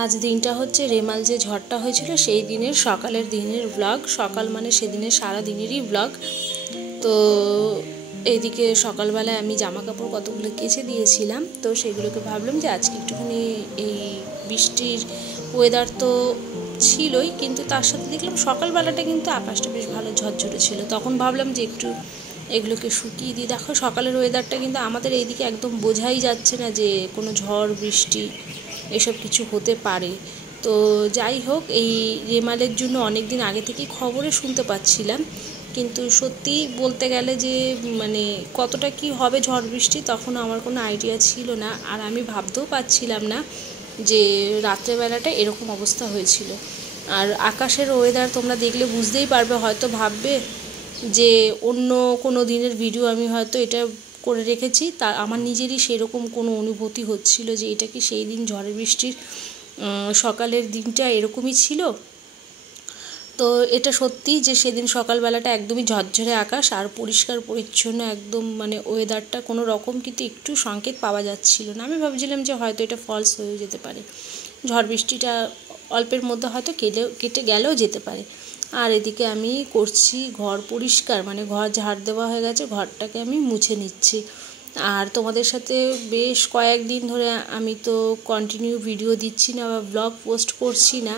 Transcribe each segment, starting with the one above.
আজ দিনটা হচ্ছে রেমাল যে ঝড়টা হয়েছিল সেই দিনের সকালের দিনের ব্লগ। সকাল মানে সেদিনের সারা দিনেরই ব্লগ। তো এইদিকে সকালবেলায় আমি জামা কাপড় কতগুলো কেচে দিয়েছিলাম, তো সেগুলোকে ভাবলাম যে আজকে একটুখানি এই বৃষ্টির ওয়েদার তো ছিলই, কিন্তু তার সাথে দেখলাম সকালবেলাটা কিন্তু আকাশটা বেশ ভালো ঝরঝরে ছিল। তখন ভাবলাম যে একটু এগুলোকে শুকিয়ে দিই। দেখো সকালের ওয়েদারটা কিন্তু আমাদের এইদিকে একদম বোঝাই যাচ্ছে না যে কোনো ঝড় বৃষ্টি এসব কিছু হতে পারে। তো যাই হোক, এই রেমালের জন্য অনেক দিন আগে থেকেই খবরে শুনতে পাচ্ছিলাম, কিন্তু সত্যি বলতে গেলে যে মানে কতটা কি হবে ঝড় বৃষ্টি তখন আমার কোনো আইডিয়া ছিল না। আর আমি ভাবতেও পারছিলাম না যে রাত্রেবেলাটা এরকম অবস্থা হয়েছিল। আর আকাশের ওয়েদার তোমরা দেখলে বুঝতেই পারবে, হয়তো ভাববে যে অন্য কোনো দিনের ভিডিও আমি হয়তো এটা করে রেখেছি। তা আমার নিজেরই সেরকম কোনো অনুভূতি হচ্ছিল যে এটা কি সেই দিন ঝড় বৃষ্টির সকালের দিনটা এরকমই ছিল। তো এটা সত্যি যে সেদিন সকালবেলাটা একদমই ঝরঝরে আকাশ আর পরিষ্কার পরিচ্ছন্ন একদম, মানে ওয়েদারটা কোনো রকম কিন্তু একটু সংকেত পাওয়া যাচ্ছিল না। আমি ভাবছিলাম যে হয়তো এটা ফলস হয়ে যেতে পারে, ঝড় বৃষ্টিটা অল্পের মধ্যে হয়তো কেটে গেলেও যেতে পারে। আর এদিকে আমি করছি ঘর পরিষ্কার, মানে ঘর ঝাড় দেওয়া হয়ে গেছে, ঘরটাকে আমি মুছে নিচ্ছি। আর তোমাদের সাথে বেশ কয়েকদিন ধরে আমি তো কন্টিনিউ ভিডিও দিচ্ছি না বা ব্লগ পোস্ট করছি না।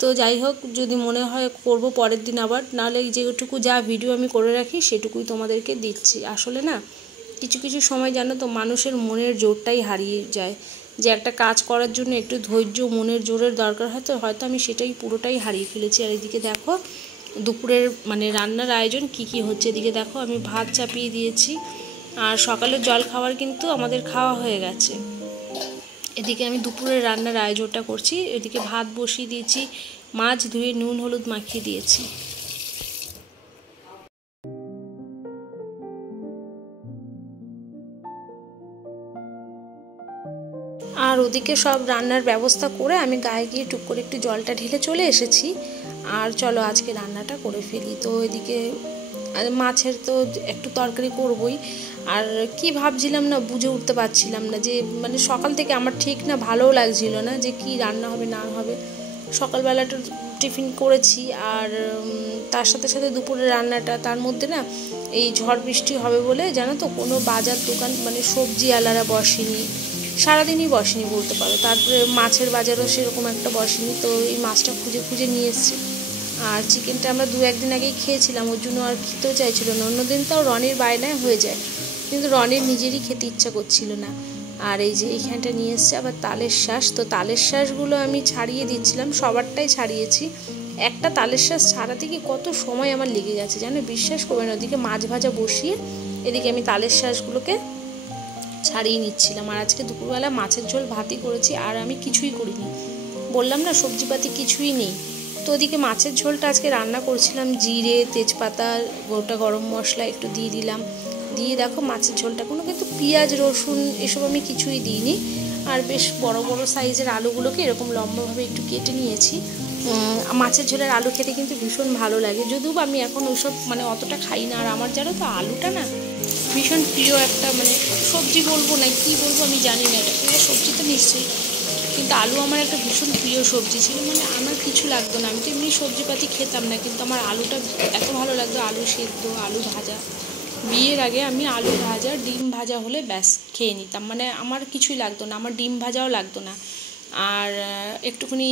তো যাই হোক, যদি মনে হয় করব পরের দিন আবার, নাহলে যেটুকু যা ভিডিও আমি করে রাখি সেটুকুই তোমাদেরকে দিচ্ছি। আসলে না কিছু কিছু সময় জানো তো মানুষের মনের জোরটাই হারিয়ে যায়, যে একটা কাজ করার জন্য একটু ধৈর্য মনের জোরের দরকার হয়, তো হয়তো আমি সেটাই পুরোটাই হারিয়ে ফেলেছি। আর এদিকে দেখো দুপুরের মানে রান্নার আয়োজন কি কি হচ্ছে। এদিকে দেখো আমি ভাত চাপিয়ে দিয়েছি, আর সকালের জল খাবার কিন্তু আমাদের খাওয়া হয়ে গেছে। এদিকে আমি দুপুরের রান্নার আয়োজনটা করছি। এদিকে ভাত বসিয়ে দিয়েছি, মাছ ধুয়ে নুন হলুদ মাখিয়ে দিয়েছি। আর ওদিকে সব রান্নার ব্যবস্থা করে আমি গায়ে গিয়ে টুক করে একটু জলটা ঢেলে চলে এসেছি। আর চলো আজকে রান্নাটা করে ফেলি। তো এদিকে মাছের তো একটু তরকারি করবই। আর কি ভাবছিলাম না বুঝে উঠতে পারছিলাম না যে মানে সকাল থেকে আমার ঠিক না ভালোও লাগছিল না যে কি রান্না হবে না হবে। সকালবেলাটা টিফিন করেছি, আর তার সাথে সাথে দুপুরের রান্নাটা, তার মধ্যে না এই ঝড় বৃষ্টি হবে বলে জানো তো কোনো বাজার দোকান মানে সবজি আলারা বসেনি, সারাদিনই বসেনি বলতে পারো। তারপরে মাছের বাজারও সেরকম একটা বসেনি, তো এই মাছটা খুঁজে খুঁজে নিয়ে এসেছি। আর চিকেনটা আমরা 2-1 দিন আগেই খেয়েছিলাম, ওর জন্য আর খেতেও চাইছিল না। অন্যদিন তাও রনির বায়নায় হয়ে যায়, কিন্তু রনির নিজেরই খেতে ইচ্ছা করছিল না। আর এই যে এইখানটা নিয়ে এসছে আবার তালের শ্বাস, তো তালের শ্বাসগুলো আমি ছাড়িয়ে দিচ্ছিলাম, সবারটাই ছাড়িয়েছি। একটা তালের শ্বাস ছাড়াতে কি কত সময় আমার লেগে গেছে জানো, বিশ্বাস করবে না। ওদিকে মাছ ভাজা বসিয়ে এদিকে আমি তালের শ্বাসগুলোকে ছাড়িয়ে নিচ্ছিলাম। আর আজকে দুপুরবেলা মাছের ঝোল ভাতই করেছি, আর আমি কিছুই করিনি, বললাম না সবজিপাতি কিছুই নেই। তো ওদিকে মাছের ঝোলটা আজকে রান্না করছিলাম, জিরে তেজপাতা গোটা গরম মশলা একটু দিয়ে দিলাম, দিয়ে দেখো মাছের ঝোলটা কোনো কিন্তু পেঁয়াজ রসুন এসব আমি কিছুই দিইনি। আর বেশ বড় বড় সাইজের আলুগুলোকে এরকম লম্বাভাবে একটু কেটে নিয়েছি। মাছের ঝোলের আলু খেতে কিন্তু ভীষণ ভালো লাগে, যদিও আমি এখন ওইসব মানে অতটা খাই না। আর আমার জানো তো আলুটা না ভীষণ প্রিয় একটা মানে সবজি, বলবো না কি বলবো আমি জানি না, এটা প্রিয় সবজি তো নিশ্চয়ই, কিন্তু আলু আমার একটা ভীষণ প্রিয় সবজি ছিল। মানে আমার কিছু লাগতো না, আমি তো এমনি সবজিপাতি খেতাম না, কিন্তু আমার আলুটা এত ভালো লাগতো, আলু সেদ্ধ আলু ভাজা। বিয়ের আগে আমি আলু ভাজা ডিম ভাজা হলে ব্যাস খেয়ে নিতাম, মানে আমার কিছুই লাগতো না, আমার ডিম ভাজাও লাগতো না। আর একটুখানি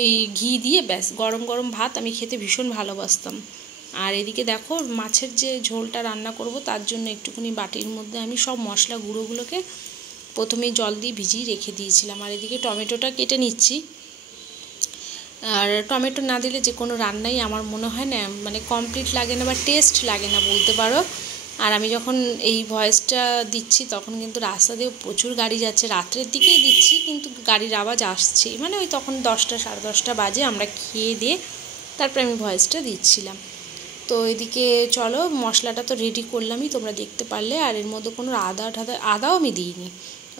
এই ঘি দিয়ে ব্যাস গরম গরম ভাত আমি খেতে ভীষণ ভালোবাসতাম। আর এদিকে দেখো মাছের যে ঝোলটা রান্না করব তার জন্য একটুখানি বাটির মধ্যে আমি সব মশলা গুঁড়োগুলোকে প্রথমেই জল দিয়ে ভিজিয়ে রেখে দিয়েছিলাম। আর এদিকে টমেটোটা কেটে নিচ্ছি। আর টমেটো না দিলে যে কোনো রান্নাই আমার মনে হয় না মানে কমপ্লিট লাগে না বা টেস্ট লাগে না বলতে পারো। আর আমি যখন এই ভয়েসটা দিচ্ছি তখন কিন্তু রাস্তা দিয়ে প্রচুর গাড়ি যাচ্ছে, রাত্রের দিকেই দিচ্ছি কিন্তু গাড়ির আওয়াজ আসছে, মানে ওই তখন 10টা 10:30 বাজে, আমরা খেয়ে দিয়ে তারপরে আমি ভয়েসটা দিচ্ছিলাম। তো এদিকে চলো মশলাটা তো রেডি করলামই, তোমরা দেখতে পারলে। আর এর মধ্যে কোনো আদাও আমি দিইনি,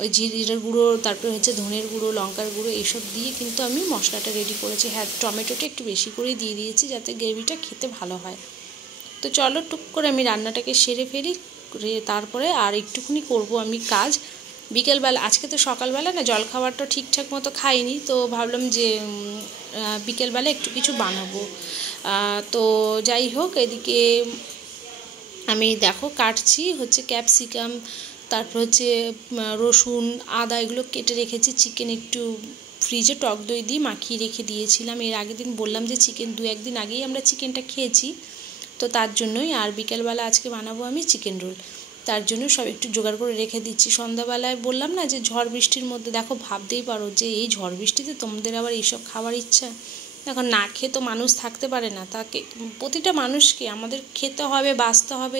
ওই জিরের গুঁড়ো তারপরে হচ্ছে ধনের গুঁড়ো লঙ্কার গুঁড়ো এইসব দিয়ে কিন্তু আমি মশলাটা রেডি করেছি। হ্যাঁ টমেটোটা একটু বেশি করেই দিয়ে দিয়েছি যাতে গ্রেভিটা খেতে ভালো হয়। তো চলো টুক করে আমি রান্নাটাকে সেরে ফেলি, তারপরে আর একটুখানি করব আমি কাজ। বিকেলবেলা আজকে তো সকালবেলা না জলখাবারটা ঠিকঠাক মতো খাইনি, তো ভাবলাম যে বিকেলবেলা একটু কিছু বানাবো। তো যাই হোক, এদিকে আমি দেখো কাটছি হচ্ছে ক্যাপসিকাম, তারপর হচ্ছে রসুন, আদা, এগুলো কেটে রেখেছি। চিকেন একটু ফ্রিজে টক দই দিয়ে মাখিয়ে রেখে দিয়েছিলাম। এর আগের দিন বললাম যে চিকেন 2-1 দিন আগেই আমরা চিকেনটা খেয়েছি, তো তার জন্যই। আর বিকেলবেলা আজকে বানাবো আমি চিকেন রোল, তার জন্য সব একটু জোগাড় করে রেখে দিচ্ছি। সন্ধ্যাবেলায় বললাম না যে ঝড় বৃষ্টির মধ্যে, দেখো ভাবতেই পারো যে এই ঝড় বৃষ্টিতে তোমাদের আবার এইসব খাবার ইচ্ছা। এখন না খেয়ে তো মানুষ থাকতে পারে না, তাকে প্রতিটা মানুষকে আমাদের খেতে হবে, বাঁচতে হবে,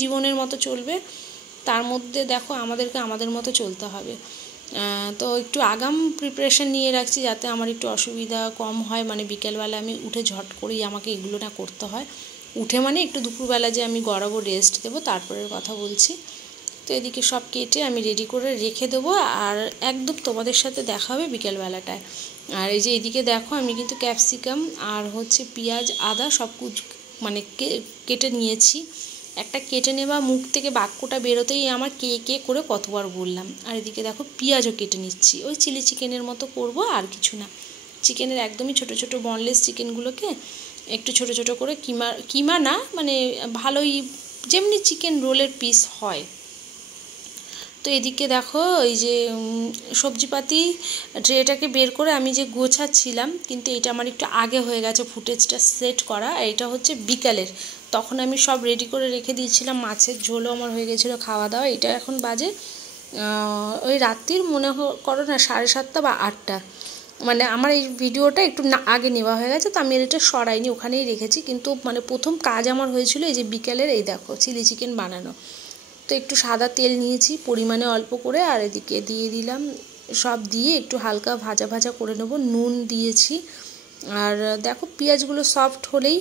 জীবনের মতো চলবে, তার মধ্যে দেখো আমাদেরকে আমাদের মতো চলতে হবে। তো একটু আগাম প্রিপারেশান নিয়ে রাখছি যাতে আমার একটু অসুবিধা কম হয়, মানে বিকেলবেলা আমি উঠে ঝট করেই আমাকে এগুলো না করতে হয়। উঠে মানে একটু দুপুরবেলা যে আমি গড়াবো, রেস্ট দেবো, তারপরের কথা বলছি। তো এদিকে সব কেটে আমি রেডি করে রেখে দেবো, আর একদম তোমাদের সাথে দেখা হবে বিকেলবেলাটায়। আর এই যে এদিকে দেখো আমি কিন্তু ক্যাপসিকাম আর হচ্ছে পেঁয়াজ, আদা সব মানে কেটে নিয়েছি। একটা কেটে নেওয়া মুখ থেকে বাক্যটা বেরোতেই আমার কে করে কতবার বললাম। আর এদিকে দেখো পেঁয়াজও কেটে নিচ্ছি, ওই চিলি চিকেনের মতো করব, আর কিছু না। চিকেনের একদমই ছোট ছোট বনলেস চিকেনগুলোকে একটু ছোট ছোট করে কিমা না, মানে ভালোই যেমনি চিকেন রোলের পিস হয়। তো এদিকে দেখো এই যে সবজিপাতি ট্রেটাকে বের করে আমি যে গোছাচ্ছিলাম, কিন্তু এটা আমার একটু আগে হয়ে গেছে ফুটেজটা সেট করা। এটা হচ্ছে বিকালের, তখন আমি সব রেডি করে রেখে দিয়েছিলাম। মাছের ঝোলও আমার হয়ে গেছিলো খাওয়া দাওয়া। এটা এখন বাজে ওই রাত্রির মনে করো না 7:30 বা 8টা, মানে আমার এই ভিডিওটা একটু আগে নেওয়া হয়ে গেছে, তো আমি এটা সরাইনি, ওখানেই রেখেছি। কিন্তু মানে প্রথম কাজ আমার হয়েছিল এই যে বিকেলের, এই দেখো চিলি চিকেন বানানো। তো একটু সাদা তেল নিয়েছি পরিমাণে অল্প করে, আর এদিকে দিয়ে দিলাম সব, দিয়ে একটু হালকা ভাজা ভাজা করে নেব। নুন দিয়েছি, আর দেখো পেঁয়াজগুলো সফট হলেই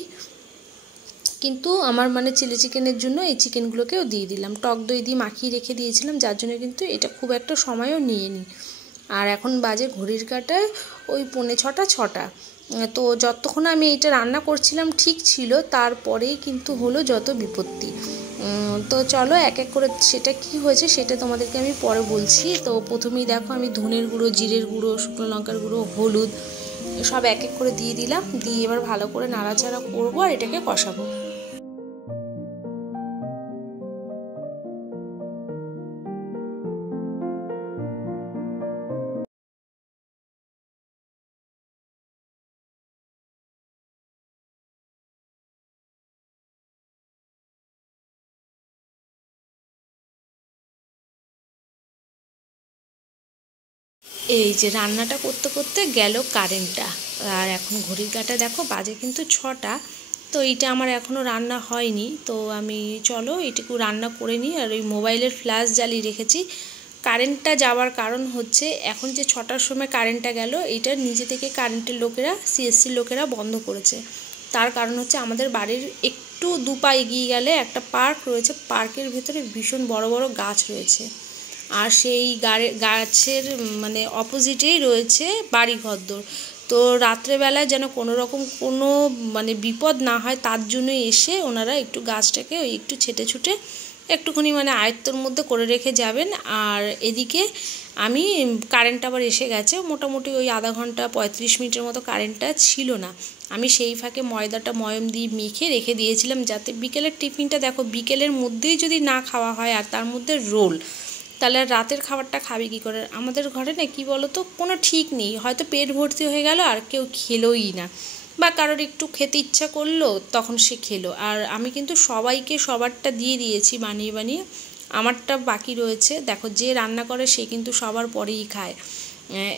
কিন্তু আমার মানে চিলি চিকেনের জন্য এই চিকেনগুলোকেও দিয়ে দিলাম। টক দই দিয়ে মাখিয়ে রেখে দিয়েছিলাম, যার জন্য কিন্তু এটা খুব একটা সময়ও নিয়ে। আর এখন বাজে ঘড়ির কাঁটায় ওই 6:45। তো যতক্ষণ আমি এটা রান্না করছিলাম ঠিক ছিল, তারপরেই কিন্তু হলো যত বিপত্তি। তো চলো এক এক করে সেটা কি হয়েছে সেটা তোমাদেরকে আমি পরে বলছি। তো প্রথমেই দেখো আমি ধনের গুঁড়ো, জিরের গুঁড়ো, শুকনো লঙ্কার গুঁড়ো, হলুদ সব এক এক করে দিয়ে দিলাম। দিয়ে এবার ভালো করে নাড়াচাড়া করবো আর এটাকে কষাবো। এই যে রান্নাটা করতে করতে গেল কারেন্টটা, আর এখন ঘড়ির কাঁটা দেখো বাজে কিন্তু 6টা। তো এইটা আমার এখনও রান্না হয়নি, তো আমি চলো এইটুকু রান্না করে নিই। আর ওই মোবাইলের ফ্ল্যাশ জ্বালিয়ে রেখেছি। কারেন্টটা যাওয়ার কারণ হচ্ছে এখন যে 6টার সময় কারেন্টটা গেল, এইটা নিজে থেকে কারেন্টের লোকেরা, সিএসসির লোকেরা বন্ধ করেছে। তার কারণ হচ্ছে আমাদের বাড়ির একটু 2 পা এগিয়ে গেলে একটা পার্ক রয়েছে, পার্কের ভেতরে ভীষণ বড় বড় গাছ রয়েছে, আর সেই গাছের মানে অপোজিটেই রয়েছে বাড়ি ঘরদোর। তো রাত্রেবেলায় যেন কোনো রকম কোনো মানে বিপদ না হয়, তার জন্যই এসে ওনারা একটু গাছটাকে ওই একটু ছেটে ছুটে একটুখানি মানে আয়ত্তর মধ্যে করে রেখে যাবেন। আর এদিকে আমি কারেন্ট আবার এসে গেছে, মোটামুটি ওই আধা ঘন্টা 35 মিনিটের মতো কারেন্টটা ছিল না। আমি সেই ফাঁকে ময়দাটা ময়ম দিয়ে মেখে রেখে দিয়েছিলাম, যাতে বিকেলের টিফিনটা দেখো বিকেলের মধ্যেই যদি না খাওয়া হয়, আর তার মধ্যে রোল, তাহলে রাতের খাবারটা খাবে কী করে? আমাদের ঘরে না কী বলো তো, কোনো ঠিক নেই, হয়তো পেট ভর্তি হয়ে গেল আর কেউ খেলোই না, বা কারোর একটু খেতে ইচ্ছা করলো তখন সে খেলো। আর আমি কিন্তু সবাইকে সবারটা দিয়ে দিয়েছি বানিয়ে বানিয়ে, আমারটা বাকি রয়েছে। দেখো যে রান্না করে সে কিন্তু সবার পরেই খায়,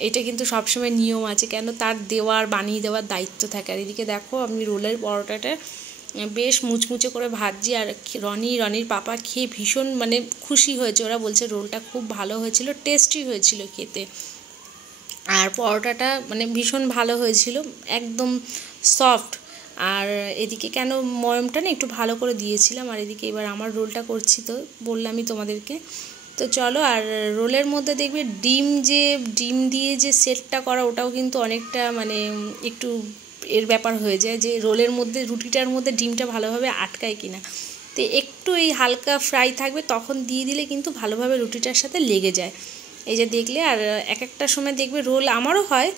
এটা কিন্তু সবসময় নিয়ম আছে, কেন তার দেওয়ার বানিয়ে দেওয়ার দায়িত্ব থাকে। আর এদিকে দেখো আমি রোলের পরোটাটা বেশ মুচমুচে করে ভাজছি, আর রনির পাপা খেয়ে ভীষণ মানে খুশি হয়েছে। ওরা বলছে রোলটা খুব ভালো হয়েছিল, টেস্টি হয়েছিল খেতে, আর পরোটাটা মানে ভীষণ ভালো হয়েছিল, একদম সফট। আর এদিকে কেন ময়মটা না একটু ভালো করে দিয়েছিলাম। আর এদিকে এবার আমার রোলটা করছি, তো বললামই তোমাদেরকে। তো চলো, আর রোলের মধ্যে দেখবে ডিম দিয়ে যে সেটটা করা, ওটাও কিন্তু অনেকটা মানে একটু এর ব্যাপার হয়ে যায়, যে রোলের মধ্যে রুটিটার মধ্যে ডিমটা ভালোভাবে আটকায় কিনা। তো একটু এই হালকা ফ্রাই থাকবে তখন দিয়ে দিলে কিন্তু ভালোভাবে রুটিটার সাথে লেগে যায়। এই যে দেখলে। আর এক একটা সময় দেখবে রোল আমারও হয়,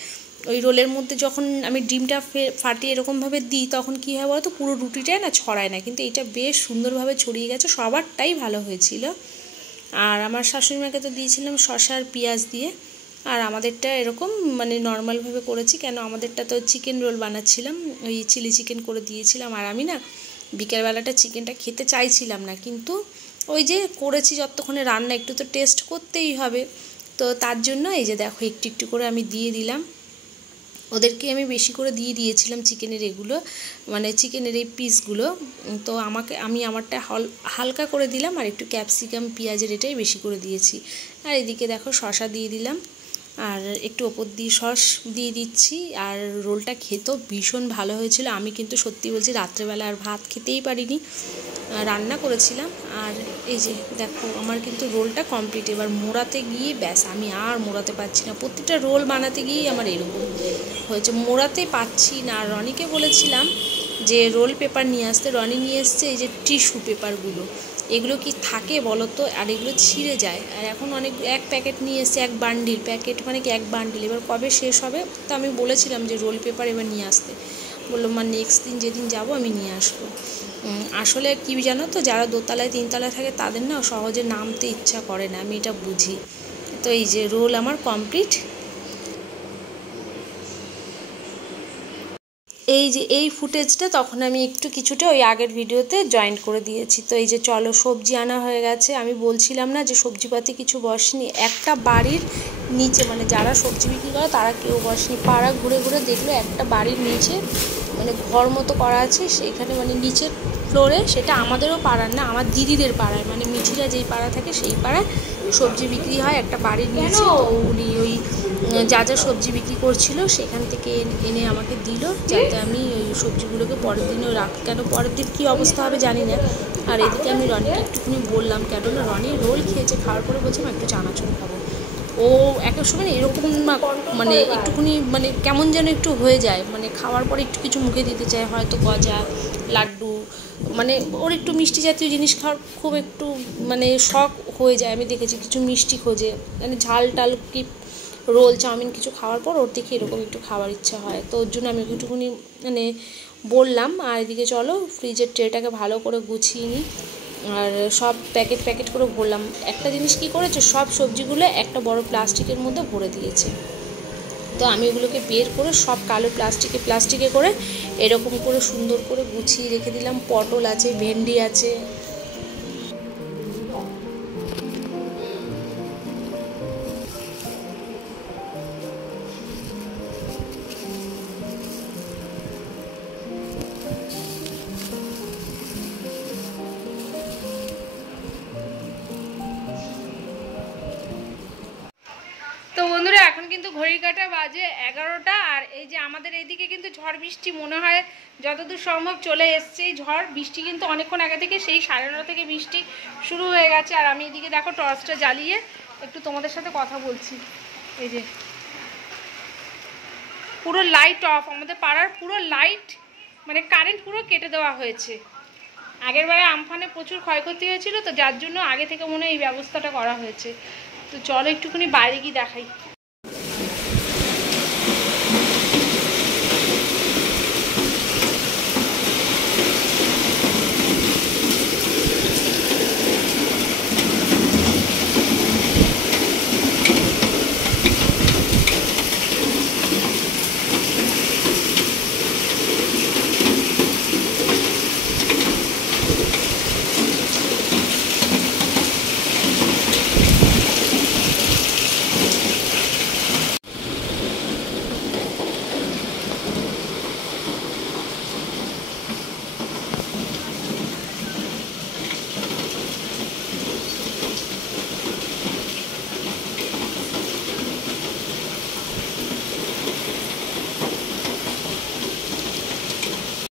ওই রোলের মধ্যে যখন আমি ডিমটা ফাটিয়ে এরকমভাবে দিই তখন কী হয় বলো তো, পুরো রুটিটাই না ছড়ায় না, কিন্তু এটা বেশ সুন্দরভাবে ছড়িয়ে গেছে, সবারটাই ভালো হয়েছিল। আর আমার শাশুড়িমাকে তো দিয়েছিলাম শসা আর পেঁয়াজ দিয়ে, আর আমাদেরটা এরকম মানে নর্মালভাবে করেছি, কেন আমাদেরটা তো চিকেন রোল বানাচ্ছিলাম, ওই চিলি চিকেন করে দিয়েছিলাম। আর আমি না বিকেলবেলাটা চিকেনটা খেতে চাইছিলাম না, কিন্তু ওই যে করেছি যতক্ষণে রান্না, একটু তো টেস্ট করতেই হবে, তো তার জন্য এই যে দেখো একটু একটু করে আমি দিয়ে দিলাম। ওদেরকে আমি বেশি করে দিয়ে দিয়েছিলাম চিকেনের এগুলো, মানে চিকেনের এই পিসগুলো। তো আমি আমারটা হালকা করে দিলাম, আর একটু ক্যাপসিকাম পেঁয়াজের এটাই বেশি করে দিয়েছি। আর এদিকে দেখো শসা দিয়ে দিলাম, আর একটু ওপর দিয়ে সস দিয়ে দিচ্ছি। আর রোলটা খেতেও ভীষণ ভালো হয়েছিল। আমি কিন্তু সত্যি বলছি রাত্রেবেলা আর ভাত খেতেই পারিনি, রান্না করেছিলাম। আর এই যে দেখো আমার কিন্তু রোলটা কমপ্লিট। এবার মোড়াতে গিয়ে ব্যাস আমি আর মোড়াতে পারছি না, প্রতিটা রোল বানাতে গিয়েই আমার এরকম হয়েছে, মোড়াতে পারছি না। আর রনিকে বলেছিলাম যে রোল পেপার নিয়ে আসতে, রনি নিয়ে এসছে এই যে টিস্যু পেপারগুলো, এগুলো কি থাকে বলো তো, আর এগুলো ছিঁড়ে যায়। আর এখন এক প্যাকেট নিয়ে এসছে, এক বান্ডিল, প্যাকেট মানে কি এক বান্ডিল, এবার কবে শেষ হবে। তো আমি বলেছিলাম যে রোল পেপার এবার নিয়ে আসতে, বললো মা নেক্সট দিন যেদিন যাবো আমি নিয়ে আসবো। আসলে কি জানো তো, যারা দোতলায় তিনতলায় থাকে তাদের না সহজে নামতে ইচ্ছা করে না, আমি এটা বুঝি। তো এই যে রোল আমার কমপ্লিট। এই যে এই ফুটেজটা তখন আমি একটু কিছুটা ওই আগের ভিডিওতে জয়েন্ট করে দিয়েছি। তো এই যে চলো সবজি আনা হয়ে গেছে। আমি বলছিলাম না যে সবজিপাতি কিছু বসেনি, একটা বাড়ির নিচে মানে যারা সবজি বিক্রি করে তারা কেউ বসেনি, পাড়া ঘুরে ঘুরে দেখলো একটা বাড়ির নিচে মানে ঘর মতো করা আছে, সেইখানে মানে নিচের ফ্লোরে, সেটা আমাদেরও পাড়ার না, আমার দিদিদের পাড়ায়, মানে মিঠিরা যেই পাড়া থাকে সেই পাড়ায় সবজি বিক্রি হয় একটা বাড়ির নিচে। তো উনি ওই যা যা সবজি বিক্রি করছিল সেখান থেকে এনে আমাকে দিল, যাতে আমি ওই সবজিগুলোকে পরের দিনও কেন পরের দিন কী অবস্থা হবে জানি না। আর এদিকে আমি রনিকে একটুখানি বললাম, কেন না রনি রোল খেয়েছে, খাওয়ার পরে বলছে আমি একটু চানাচুর খাবো। ও এক সময় এরকম মানে একটুখানি মানে কেমন যেন একটু হয়ে যায়, মানে খাওয়ার পরে একটু কিছু মুখে দিতে চায়, হয়তো গজা, লাড্ডু, মানে ওর একটু মিষ্টি জাতীয় জিনিস খাওয়ার খুব একটু মানে শখ হয়ে যায়। আমি দেখেছি কিছু মিষ্টি খোঁজে, মানে ঝাল টাল কি রোল চাউমিন কিছু খাওয়ার পর ওর দেখে এরকম একটু খাওয়ার ইচ্ছা হয়, তো ওর জন্য আমি একটুখানি মানে বললাম। আর এদিকে চলো ফ্রিজের ট্রেটাকে ভালো করে গুছিয়ে নিই, আর সব প্যাকেট প্যাকেট করে ভরলাম। একটা জিনিস কি করেছে, সব সবজিগুলো একটা বড় প্লাস্টিকের মধ্যে ভরে দিয়েছে। তো আমি ওগুলোকে বের করে সব কালো প্লাস্টিকে করে এরকম করে সুন্দর করে গুছিয়ে রেখে দিলাম। পটল আছে, ভেন্ডি আছে, তো বন্ধুরা এখন কিন্তু ঘড়ির কাঁটা বাজে 11টা। আর এই যে আমাদের এইদিকে কিন্তু ঝড় বৃষ্টি মনে হয় যতদূর সম্ভব চলে এসছে। এই ঝড় বৃষ্টি কিন্তু অনেকক্ষণ আগে থেকে, সেই 9:30 থেকে বৃষ্টি শুরু হয়ে গেছে। আর আমি এদিকে দেখো টর্চটা জ্বালিয়ে একটু তোমাদের সাথে কথা বলছি। এই যে পুরো লাইট অফ, আমাদের পাড়ার পুরো লাইট মানে কারেন্ট পুরো কেটে দেওয়া হয়েছে। আগের বারে আমফানে প্রচুর ক্ষয়ক্ষতি হয়েছিল, তো যার জন্য আগে থেকে মনে হয় এই ব্যবস্থাটা করা হয়েছে। তো চলো একটুখানি বাইরে গিয়ে দেখাই।